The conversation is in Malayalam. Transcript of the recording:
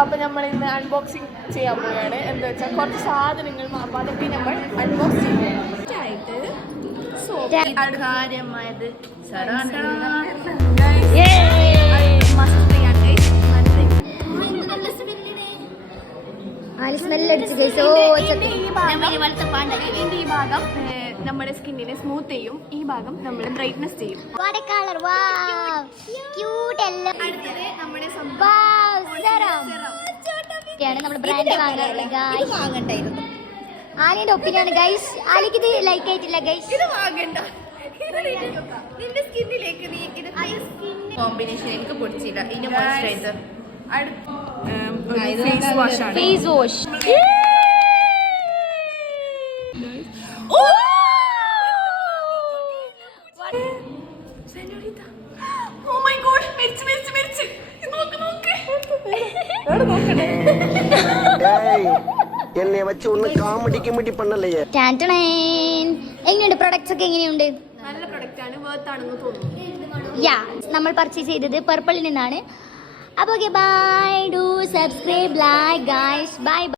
അപ്പോൾ നമ്മൾ ഇന്ന് അൺബോക്സിങ് ചെയ്യാൻ പോവുകയാണ്. എന്താ വെച്ചാൽ കുറച്ച് സാധനങ്ങൾ അപ്പോൾ അതൊക്കെ നമ്മൾ അൺബോക്സ് ചെയ്യാനായിട്ട് കാര്യമായത് ഈ ഭാഗം നമ്മുടെ സ്കിന്നിനെ സ്മൂത്ത് ചെയ്യും, ഈ ഭാഗം നമ്മൾ ബ്രൈറ്റ്നസ് ചെയ്യും. ആലിയുടെ ഒപ്പീനിയൻ ഗൈസ്. ആലിക്ക് ഇത് ലൈക്ക് ആയിട്ടില്ല ഗൈസ്. ഇത് വാങ്ങണ്ട, നിന്റെ സ്കിന്നിലേക്ക് നീ ഇത് കോമ്പിനേഷൻ എനിക്ക് പൊടിച്ചില്ല. ഇതിന്റെ മോയ്സ്ചറൈസർ ഫേസ് വാഷ് ആണ്. Face wash Oh my god, മെരിച്ച് നോക്ക്. എന്നെ വെച്ച് ഒന്ന് കാമഡി പണ്ണല്ലേ. എങ്ങനെയുണ്ട് പ്രൊഡക്ട്സ് ഒക്കെ? എങ്ങനെയുണ്ട്? നല്ല പ്രൊഡക്റ്റ് ആണ്, വർത്ത് ആണെന്ന് തോന്നുന്നു. യാ, നമ്മൾ പർച്ചേസ് ചെയ്തത് പർപ്പിളിൽ നിന്നാണ്. അപ്പോൾ okay, bye. Do subscribe, like guys. By.